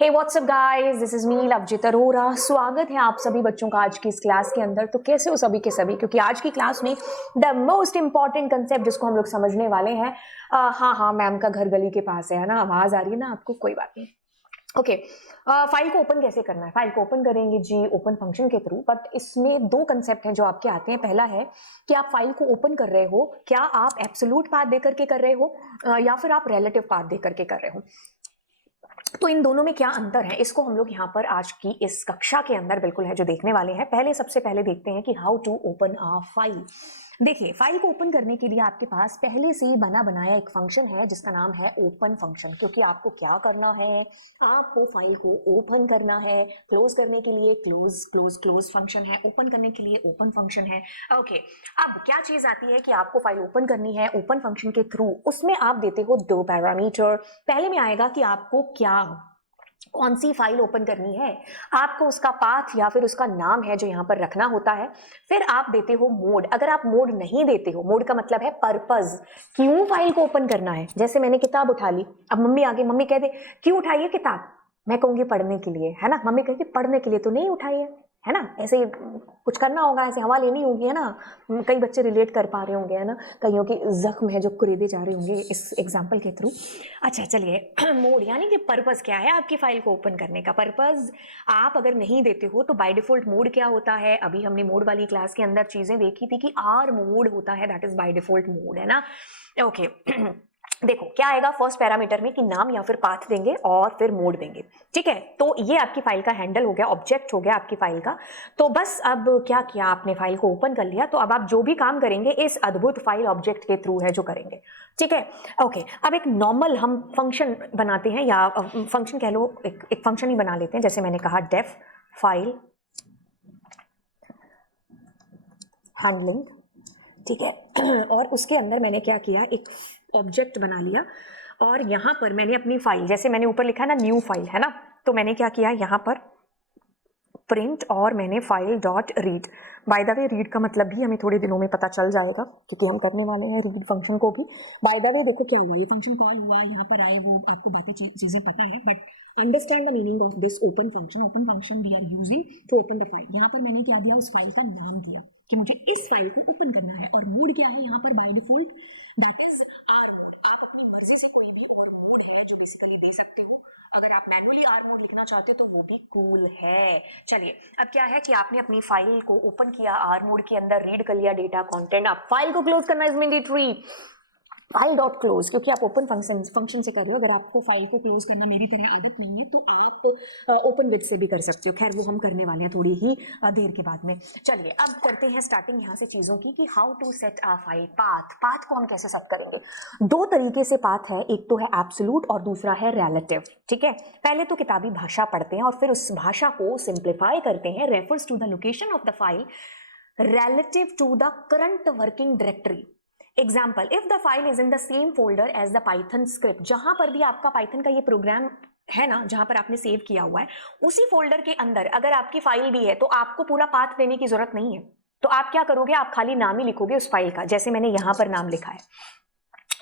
Hey WhatsApp guys, this is me Lovejeet Arora. स्वागत है आप सभी बच्चों का आज की इस क्लास के अंदर। तो कैसे हो सभी के सभी, क्योंकि आज की क्लास में द मोस्ट इंपॉर्टेंट कंसेप्ट जिसको हम लोग समझने वाले हैं। हाँ, मैम का घर गली के पास है ना, आवाज आ रही है ना आपको, कोई बात नहीं। ओके, फाइल को ओपन कैसे करना है? फाइल को ओपन करेंगे जी ओपन फंक्शन के थ्रू। बट इसमें दो कंसेप्ट हैं जो आपके आते हैं। पहला है कि आप फाइल को ओपन कर रहे हो, क्या आप एब्सोल्यूट पाथ दे करके कर रहे हो या फिर आप रिलेटिव पाथ दे करके कर रहे हो। तो इन दोनों में क्या अंतर है, इसको हम लोग यहाँ पर आज की इस कक्षा के अंदर बिल्कुल है जो देखने वाले हैं। सबसे पहले देखते हैं कि how to open a file. देखिए, फाइल को ओपन करने के लिए आपके पास पहले से ही बना बनाया एक फंक्शन है जिसका नाम है ओपन फंक्शन। क्योंकि आपको क्या करना है, आपको फाइल को ओपन करना है। क्लोज करने के लिए क्लोज क्लोज क्लोज फंक्शन है, ओपन करने के लिए ओपन फंक्शन है। ओके, अब क्या चीज आती है कि आपको फाइल ओपन करनी है ओपन फंक्शन के थ्रू। उसमें आप देते हो दो पैरामीटर। पहले में आएगा कि आपको कौन सी फाइल ओपन करनी है, आपको उसका पाथ या फिर उसका नाम है जो यहाँ पर रखना होता है। फिर आप देते हो मोड। अगर आप मोड नहीं देते हो, मोड का मतलब है पर्पस, क्यों फाइल को ओपन करना है। जैसे मैंने किताब उठा ली, अब मम्मी आगे, मम्मी कह दे क्यों उठाई है किताब, मैं कहूंगी पढ़ने के लिए, है ना। मम्मी कहेगी पढ़ने के लिए तो नहीं उठाई है ना। ऐसे ही कुछ करना होगा, ऐसे हवा लेनी होगी, है ना। कई बच्चे रिलेट कर पा रहे होंगे, है ना। कईयों की जख्म है जो कुरेदे जा रहे होंगे इस एग्जाम्पल के थ्रू। अच्छा चलिए, मोड यानी कि पर्पस क्या है आपकी फाइल को ओपन करने का। पर्पस आप अगर नहीं देते हो तो बाय डिफॉल्ट मोड क्या होता है। अभी हमने मोड वाली क्लास के अंदर चीजें देखी थी कि आर मोड होता है, that is by default mode, है ना। ओके देखो क्या आएगा फर्स्ट पैरामीटर में कि नाम या फिर पाथ देंगे और फिर मोड देंगे। ठीक है, तो ये आपकी फाइल का हैंडल हो गया, ऑब्जेक्ट हो गया आपकी फाइल का। तो बस अब क्या किया आपने, फाइल को ओपन कर लिया। तो अब आप जो भी काम करेंगे इस अद्भुत फाइल ऑब्जेक्ट के थ्रू है जो करेंगे। ठीक है, ओके। अब एक नॉर्मल हम फंक्शन बनाते हैं, या फंक्शन कह लो, एक फंक्शन ही बना लेते हैं। जैसे मैंने कहा डेफ फाइल हैंडलिंग, ठीक है। और उसके अंदर मैंने क्या किया, एक ऑब्जेक्ट बना लिया। और यहाँ पर मैंने अपनी फाइल, जैसे मैंने ऊपर लिखा है ना न्यू फाइल, है ना। तो मैंने क्या किया यहाँ पर प्रिंट, और मैंने file dot read. By the way read का मतलब भी हमें थोड़े दिनों में पता चल जाएगा, क्योंकि हम करने वाले हैं रीड फंक्शन को भी। बाय द वे देखो क्या हुआ, ये फंक्शन कॉल हुआ, यहाँ पर आए, वो आपको बातें चीजें पता है। But understand the meaning of this open function. Open function we are using to open the file. यहाँ पर मैंने क्या दिया, उस फाइल का नाम दिया कि मुझे इस फाइल को ओपन करना है। और मोड क्या है यहाँ पर by default, that is R. आप अपनी मर्जी से कोई भी और मोड है जो बेसिकली दे सकते हो। अगर आप मैनुअली आर मोड लिखना चाहते हो तो वो भी कूल है। चलिए, अब क्या है कि आपने अपनी फाइल को ओपन किया, आर मोड के अंदर रीड कर लिया डेटा कंटेंट। आप फाइल को क्लोज करना is mandatory, file dot close, क्योंकि आप ओपन फंक्शन से कर रहे हो। अगर आपको फाइल को क्लोज करना मेरी तरह आदत नहीं है तो आप ओपन विद से भी कर सकते हो। खैर वो हम करने वाले हैं थोड़ी ही देर के बाद में। चलिए अब करते हैं स्टार्टिंग यहाँ से चीज़ों की कि how to set a file path. Path को हम कैसे सेट करेंगे, दो तरीके से पाथ है, एक तो है एब्सोल्यूट और दूसरा है रिलेटिव। ठीक है, पहले तो किताबी भाषा पढ़ते हैं और फिर उस भाषा को सिंप्लीफाई करते हैं। Refers to the location of the file relative to the current working directory. Example, if the file is in the same folder as the Python script, जहां पर भी आपका Python का ये प्रोग्राम है ना, जहां पर आपने सेव किया हुआ है, उसी फोल्डर के अंदर अगर आपकी फाइल भी है तो आपको पूरा पाथ देने की जरूरत नहीं है। तो आप क्या करोगे, आप खाली नाम ही लिखोगे उस फाइल का। जैसे मैंने यहां पर नाम लिखा है,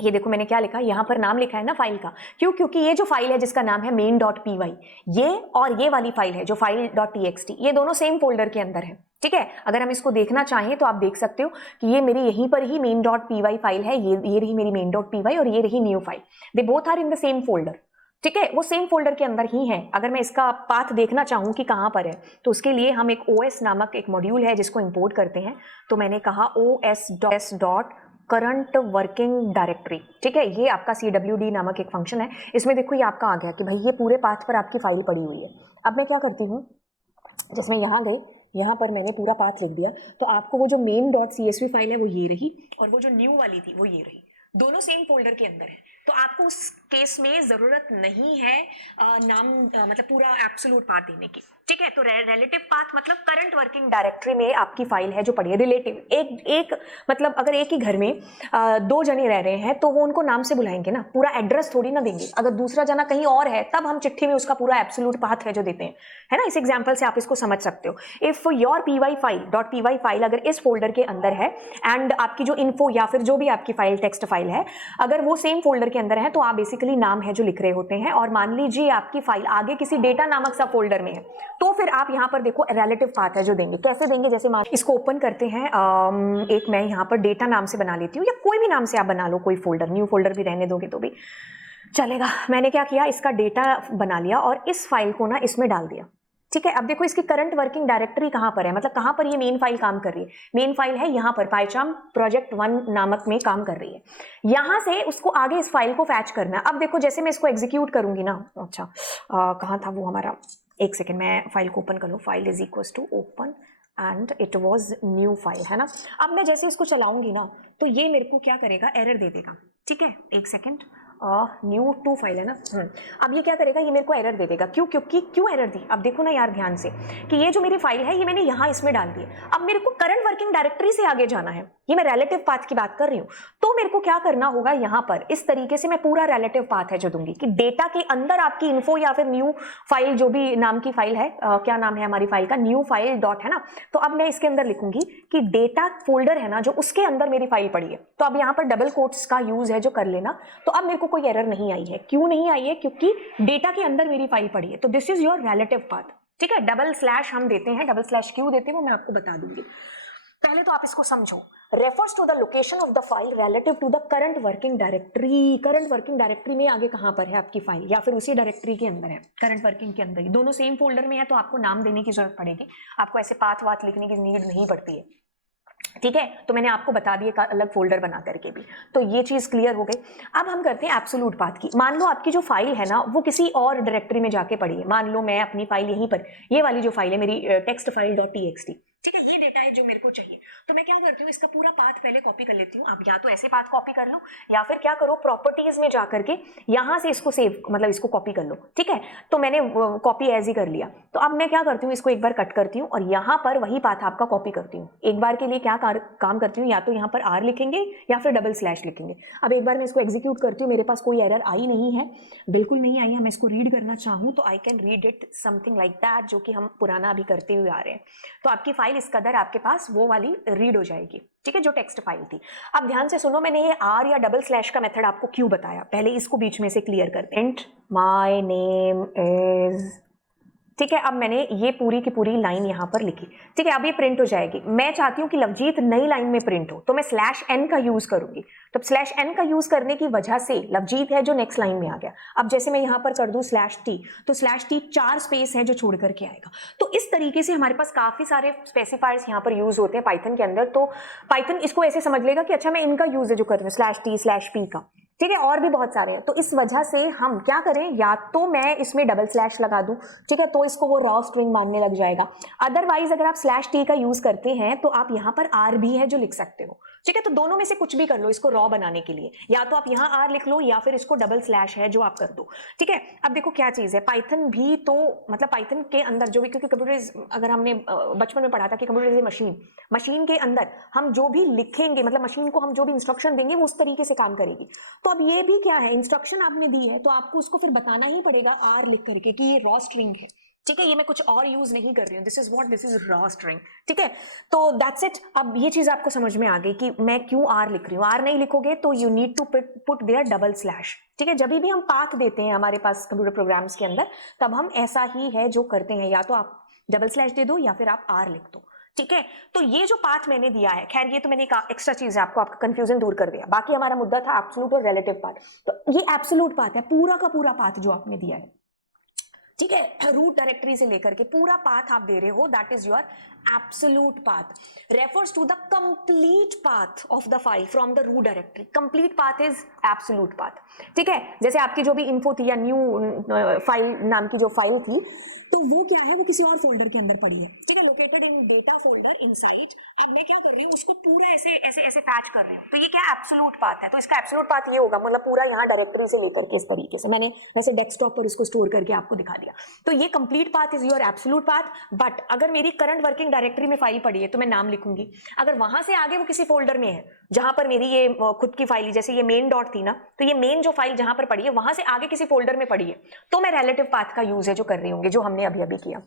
ये देखो मैंने क्या लिखा है, यहाँ पर नाम लिखा है ना फाइल का। क्यों, क्योंकि ये जो फाइल है जिसका नाम है main.py, ये और ये वाली फाइल है जो file.txt, ये दोनों सेम फोल्डर के अंदर है। ठीक है, अगर हम इसको देखना चाहें तो आप देख सकते हो कि ये मेरी यहीं पर ही main.py फाइल है, ये रही मेरी main.py और ये रही new file. They both are in the same folder. ठीक है, वो सेम फोल्डर के अंदर ही है। अगर मैं इसका पाथ देखना चाहूँ कि कहाँ पर है, तो उसके लिए हम एक OS नामक एक मॉड्यूल है जिसको इंपोर्ट करते हैं। तो मैंने कहा OS dot current working directory. ठीक है, ये आपका CWD नामक एक फंक्शन है। इसमें देखो ये आपका आ गया कि भाई ये पूरे पाथ पर आपकी फाइल पड़ी हुई है। अब मैं क्या करती हूँ, जिसमें यहाँ गई, यहाँ पर मैंने पूरा पाथ लिख दिया। तो आपको वो जो main.csv फाइल है वो ये रही, और वो जो न्यू वाली थी वो ये रही, दोनों सेम फोल्डर के अंदर है। तो आपको उस केस में जरूरत नहीं है मतलब पूरा एब्सोल्यूट पाथ देने की। ठीक है, तो रिलेटिव पाथ मतलब करंट वर्किंग डायरेक्टरी में आपकी फाइल है जो पड़ी है। रिलेटिव एक मतलब अगर एक ही घर में दो जने रह रहे हैं तो वो उनको नाम से बुलाएंगे ना, पूरा एड्रेस थोड़ी ना देंगे। अगर दूसरा जना कहीं और है तब हम चिट्ठी में उसका पूरा एब्सोल्यूट पाथ है जो देते हैं, है ना। इस एग्जांपल से आप इसको समझ सकते हो। इफ योर py फाइल अगर इस फोल्डर के अंदर है, एंड आपकी जो इन्फो या फिर जो भी आपकी फाइल टेक्स्ट फाइल है, अगर वो सेम फोल्डर के के अंदर है तो आप बेसिकली नाम है जो लिख रहे होते हैं, और मान लीजिए आपकी फाइल आगे किसी डेटा नामक सब फोल्डर में है तो फिर आप यहाँ पर देखो रिलेटिव पाथ है जो देंगे। कैसे देंगे, जैसे मान इसको ओपन करते हैं, एक मैं यहाँ पर डेटा नाम से बना लेती हूँ, या कोई भी नाम से आप बना लो, कोई फोल्डर, न्यू फोल्डर भी रहने दोगे तो भी चलेगा। मैंने क्या किया, इसका डेटा बना लिया और इस फाइल को ना इसमें डाल दिया। ठीक है, अब देखो इसकी करंट वर्किंग डायरेक्टरी कहाँ पर है, मतलब कहाँ पर ये मेन फाइल काम कर रही है। मेन फाइल है यहाँ पर पाइचार्म प्रोजेक्ट 1 नामक में काम कर रही है। यहाँ से उसको आगे इस फाइल को फैच करना है। अब देखो जैसे मैं इसको एग्जीक्यूट करूंगी ना, अच्छा कहाँ था वो हमारा, एक सेकेंड मैं फाइल को ओपन कर लूँ। File is equal to open and it was new file, है ना। अब मैं जैसे इसको चलाऊंगी ना तो ये मेरे को क्या करेगा, एरर दे देगा। ठीक है, एक सेकेंड, न्यू 2 फाइल है ना। अब ये क्या करेगा, ये मेरे को एरर दे देगा। क्यों एरर दी, अब देखो ना यार ध्यान से कि ये जो मेरी फाइल है ये मैंने यहाँ इसमें डाल दी है। अब मेरे को करंट वर्किंग डायरेक्टरी से आगे जाना है, ये मैं रिलेटिव पाथ की बात कर रही हूँ। तो मेरे को क्या करना होगा, यहाँ पर इस तरीके से मैं पूरा रिलेटिव पाथ है जो दूंगी कि डेटा के अंदर आपकी इन्फो या फिर न्यू फाइल जो भी नाम की फाइल है, क्या नाम है हमारी फाइल का, न्यू फाइल डॉट, है ना। तो अब मैं इसके अंदर लिखूंगी कि डेटा फोल्डर है ना जो उसके अंदर मेरी फाइल पड़ी है। तो अब यहाँ पर डबल कोट्स का यूज है जो कर लेना। तो अब मेरे को कोई एरर नहीं आई है। क्यों नहीं आई है, क्योंकि डेटा के अंदर मेरी फाइल पड़ी है। तो this is your relative path. ठीक है, डबल स्लैश हम देते हैं, डबल स्लैश क्यों देते हैं वो मैं आपको बता दूंगी। पहले तो आप इसको समझो, refers to the location of the file relative to the current working directory. Current working directory में आगे कहां पर है आपकी फाइल, या फिर उसी डायरेक्टरी के अंदर है, करंट वर्किंग के अंदर ही। दोनों सेम फोल्डर में है तो आपको नाम देने की जरूरत पड़ेगी, आपको ऐसे पाथ वाथ लिखने की नीड नहीं पड़ती है। ठीक है, तो मैंने आपको बता दिया अलग फोल्डर बना करके भी। तो ये चीज क्लियर हो गई। अब हम करते हैं एब्सोल्यूट पाथ की। मान लो आपकी जो फाइल है ना वो किसी और डायरेक्टरी में जाके पड़ी है। मान लो मैं अपनी फाइल यहीं पर, ये वाली जो फाइल है मेरी टेक्स्ट फाइल .txt, ठीक है, ये डेटा है जो मेरे को चाहिए। तो मैं क्या करती हूँ, इसका पूरा पाथ पहले कॉपी कर लेती हूँ। आप या तो ऐसे पाथ कॉपी कर लो, या फिर क्या करो, प्रॉपर्टीज में जा करके यहाँ से इसको सेव, मतलब इसको कॉपी कर लो। ठीक है, तो मैंने कॉपी एज ही कर लिया। तो अब मैं क्या करती हूँ, इसको एक बार कट करती हूँ और यहाँ पर वही पाथ आपका कॉपी करती हूँ। एक बार के लिए क्या काम करती हूँ, या तो यहाँ पर आर लिखेंगे या फिर डबल स्लैश लिखेंगे। अब एक बार मैं इसको एग्जीक्यूट करती हूँ, मेरे पास कोई एरर आई नहीं है, बिल्कुल नहीं आई है। मैं इसको रीड करना चाहूँ तो I can read it something like that, जो कि हम पुराना अभी करते हुए आ रहे हैं। तो आपकी फाइल इस कदर आपके पास वो वाली रीड हो जाएगी। ठीक है, जो टेक्स्ट फाइल थी। अब ध्यान से सुनो, मैंने ये आर या डबल स्लैश का मेथड आपको क्यों बताया, पहले इसको बीच में से क्लियर करते हैं। एंड माय नेम इज, ठीक है, अब मैंने ये पूरी की पूरी लाइन यहाँ पर लिखी। ठीक है, अब ये प्रिंट हो जाएगी। मैं चाहती हूँ कि लवजीत नई लाइन में प्रिंट हो, तो मैं /n का यूज करूंगी। तो /n का यूज करने की वजह से लवजीत है जो नेक्स्ट लाइन में आ गया। अब जैसे मैं यहाँ पर कर दूं /t, तो /t 4 स्पेस है जो छोड़ करके आएगा। तो इस तरीके से हमारे पास काफी सारे स्पेसिफायर्स यहाँ पर यूज होते हैं पाइथन के अंदर। तो पाइथन इसको ऐसे समझ लेगा कि अच्छा मैं इनका यूज है जो कर रही हूँ, /t/p का। ठीक है, और भी बहुत सारे हैं। तो इस वजह से हम क्या करें, या तो मैं इसमें डबल स्लैश लगा दूं, ठीक है, तो इसको वो रॉ स्ट्रिंग मानने लग जाएगा। अदरवाइज अगर आप /t का यूज करते हैं तो आप यहाँ पर r भी है जो लिख सकते हो। ठीक है, तो दोनों में से कुछ भी कर लो इसको रॉ बनाने के लिए, या तो आप यहाँ r लिख लो या फिर इसको डबल स्लैश है जो आप कर दो। ठीक है, अब देखो क्या चीज है, पाइथन भी तो मतलब पाइथन के अंदर जो भी, क्योंकि कंप्यूटर, अगर हमने बचपन में पढ़ा था कि कंप्यूटर इज ए मशीन के अंदर हम जो भी लिखेंगे, मतलब मशीन को हम जो भी इंस्ट्रक्शन देंगे वो उस तरीके से काम करेगी। तो अब ये भी क्या है, इंस्ट्रक्शन आपने दी है तो आपको उसको फिर बताना ही पड़ेगा r लिख करके कि ये रॉ स्ट्रिंग है। ठीक है, ये मैं कुछ और यूज नहीं कर रही हूँ, दिस इज रॉ स्ट्रिंग। ठीक है, तो दैट्स इट। अब ये चीज आपको समझ में आ गई कि मैं क्यों r लिख रही हूँ। r नहीं लिखोगे तो you need to put there double slash. ठीक है, जब भी हम पाथ देते हैं हमारे पास कंप्यूटर प्रोग्राम्स के अंदर, तब हम ऐसा ही है जो करते हैं, या तो आप डबल स्लैश दे दो या फिर आप r लिख दो। ठीक है, तो ये जो पाथ मैंने दिया है, खैर ये तो मैंने एक एक्स्ट्रा चीज है, आपको आपका कंफ्यूजन दूर कर दिया। बाकी हमारा मुद्दा था एब्सोल्यूट और रिलेटिव पाथ। तो ये एब्सोल्यूट पाथ है, पूरा का पूरा पाथ जो आपने दिया है। ठीक है, रूट डायरेक्टरी से लेकर के पूरा पाथ आप दे रहे हो, that is your absolute path. Refers to the complete path of the file from the root directory. Complete path is absolute path. ठीक है, जैसे आपकी जो भी इन्फो थी या न्यू फाइल नाम की जो फाइल थी, तो वो क्या है, वो किसी और फोल्डर के अंदर पड़ी है। ठीक है, located in data folder inside. अब मैं क्या कर रही हूँ, उसको पूरा ऐसे ऐसे ऐसे पैच कर रही हूँ। तो ये क्या एब्सोल्यूट पाथ है। तो इसका एब्सोल्यूट पाथ ये होगा, मतलब पूरा यहाँ डायरेक्टरी से लेकर के इस तरीके से मैंने वैसे डेस्कटॉप पर इसको स्टोर करके आपको दिखा दिया। तो ये complete path is your absolute path. But अगर मेरी करंट वर्किंग डायरेक्टरी में फाइल पड़ी है तो मैं नाम लिखूंगी। अगर वहां से आगे वो किसी फोल्डर में है जहां पर मेरी ये खुद की फाइल, जैसे ये मेन डॉट थी ना, तो ये मेन जो फाइल जहां पर पड़ी है वहां से आगे किसी फोल्डर में पड़ी है, तो मैं रिलेटिव पाथ का यूज है जो कर रही होंगी, जो हमने अभी अभी किया।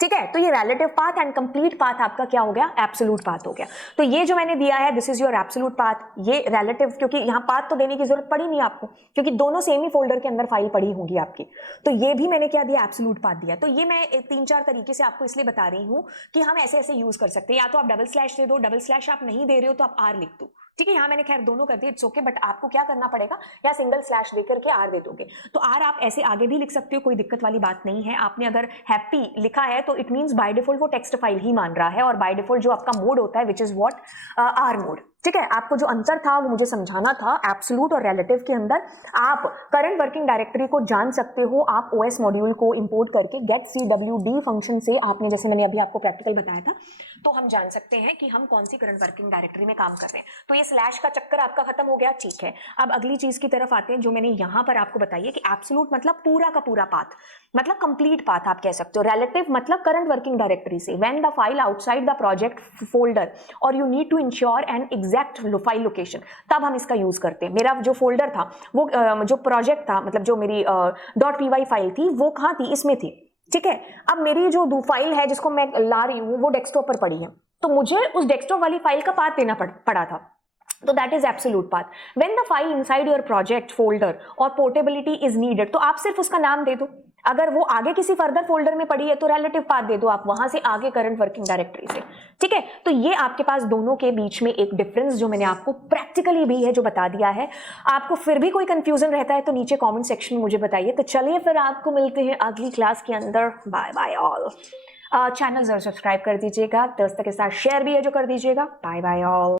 ठीक है, तो ये relative path and complete path आपका क्या हो गया, एब्सोल्यूट पाथ हो गया। तो ये जो मैंने दिया है this is your absolute path, ये रिलेटिव, क्योंकि यहाँ पाथ तो देने की जरूरत पड़ी नहीं आपको, क्योंकि दोनों सेम ही फोल्डर के अंदर फाइल पड़ी होंगी आपकी। तो ये भी मैंने क्या दिया, एब्सोल्यूट पाथ दिया। तो ये मैं 3-4 तरीके से आपको इसलिए बता रही हूँ कि हम ऐसे ऐसे यूज कर सकते हैं। या तो आप डबल स्लैश दे दो, डबल स्लैश आप नहीं दे रहे हो तो आप आर लिख दो, ठीक है। यहाँ मैंने खैर दोनों कर दिए, इट्स ओके, बट आपको क्या करना पड़ेगा, या सिंगल स्लैश देकर के आर दे दोगे। तो आर आप ऐसे आगे भी लिख सकते हो, कोई दिक्कत वाली बात नहीं है। आपने अगर हैप्पी लिखा है तो इट मींस बाय डिफॉल्ट वो टेक्स्ट फाइल ही मान रहा है, और बाय डिफॉल्ट जो आपका मोड होता है which is what, are mode, ठीक है। आपको जो अंतर था वो मुझे समझाना था एब्सोल्यूट और रिलेटिव के अंदर। आप करंट वर्किंग डायरेक्टरी को जान सकते हो, आप ओएस मॉड्यूल को इंपोर्ट करके गेट CWD फंक्शन से, आपने जैसे मैंने अभी आपको प्रैक्टिकल बताया था, तो हम जान सकते हैं कि हम कौन सी करंट वर्किंग डायरेक्टरी में काम कर रहे हैं। तो ये स्लैश का चक्कर आपका खत्म हो गया, ठीक है। अब अगली चीज की तरफ आते हैं जो मैंने यहां पर आपको बताई है कि एब्सोल्यूट मतलब पूरा का पूरा पाथ, मतलब कंप्लीट पाथ आप कह सकते हो। रिलेटिव मतलब करंट वर्किंग डायरेक्टरी से, when the file outside the project folder और you need to ensure an exact file location, तब हम इसका यूज करते हैं। मेरा जो फोल्डर था वो जो प्रोजेक्ट था, मतलब जो मेरी .py फाइल थी वो कहाँ थी, इसमें थी, ठीक है। अब मेरी जो फाइल है जिसको मैं ला रही हूँ वो डेस्कटॉप पर पड़ी है, तो मुझे उस डेस्कटॉप वाली फाइल का पाथ देना पड़ा था, तो that is absolute path. When the file inside your project folder और पोर्टेबिलिटी इज नीडेड, तो आप सिर्फ उसका नाम दे दो। अगर वो आगे किसी फर्दर फोल्डर में पड़ी है तो रिलेटिव पाथ दे दो आप वहां से आगे करंट वर्किंग डायरेक्टरी से, ठीक है। तो ये आपके पास दोनों के बीच में एक डिफरेंस जो मैंने आपको प्रैक्टिकली भी है जो बता दिया है। आपको फिर भी कोई कंफ्यूजन रहता है तो नीचे कमेंट सेक्शन में मुझे बताइए। तो चलिए फिर आपको मिलते हैं अगली क्लास के अंदर। Bye bye all. चैनल जरूर सब्सक्राइब कर दीजिएगा, दोस्तों के साथ शेयर भी है जो कर दीजिएगा। Bye bye all.